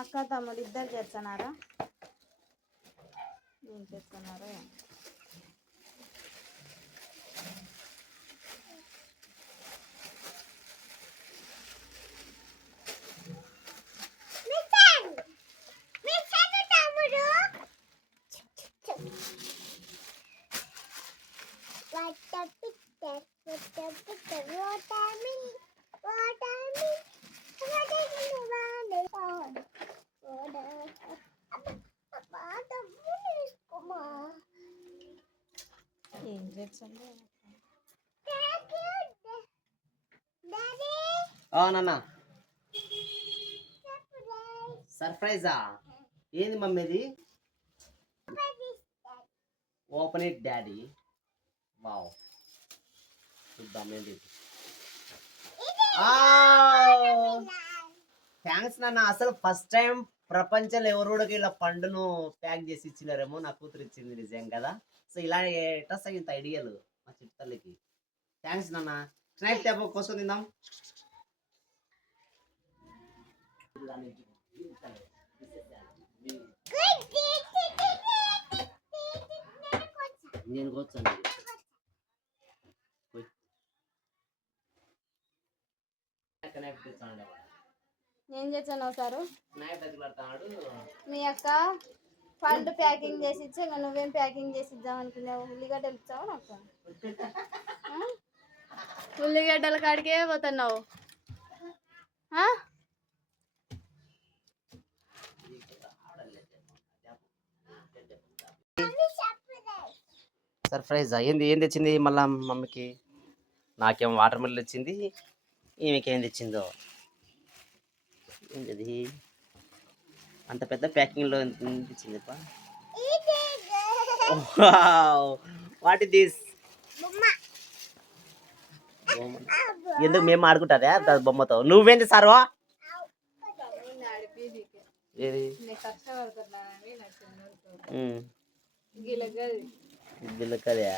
అక్క తమ్ముడు ఇద్దరు చేస్తున్నారా? ఏం చేస్తున్నారో ఏం చేస్తాను. నాన్న సర్ప్రైజా? ఏంది మమ్మీది? Open it daddy. వావ్, చూద్దాం ఏంటి. థ్యాంక్స్ నాన్న. అసలు ఫస్ట్ టైం ప్రపంచంలో ఎవరు కూడా ఇలా పండును ప్యాక్ చేసి ఇచ్చినారేమో. నా కూతురు ఇచ్చింది నిజం కదా. సో ఇలా ఎట్లా ఇంత ఐడియాలు మా చిట్టతల్లికి. థ్యాంక్స్ నాన్న. స్నాక్ టేబుల్ కోసం తిందాం. నేను కూర్చోండి. ఏం చేసాను సారు? స్నాక్ తగ్గులాడుతున్నాడు. మీ అక్క పండు ప్యాకింగ్ చేసి ఇచ్చి ఇంకా నువ్వేం ప్యాకింగ్ చేసి ఇద్దాం అనుకున్నావు? ఉల్లిగడ్డలు ఇచ్చావు నాకు. ఉల్లిగడ్డల కాడికే పోతున్నావు. సర్ప్రైజ్ అయ్యింది. ఏం తెచ్చింది మళ్ళా మమ్మీకి? నాకేమో వాటర్ మిల్లన్ తెచ్చింది. ఈమెకి ఏం తెచ్చిందో ఏంటిది? అంత పెద్ద ప్యాకింగ్లో తెచ్చింది. What is this? ఎందుకు మేము ఆడుకుంటారా బొమ్మతో? నువ్వేంటి సార్వా? ఏది గిలకదా?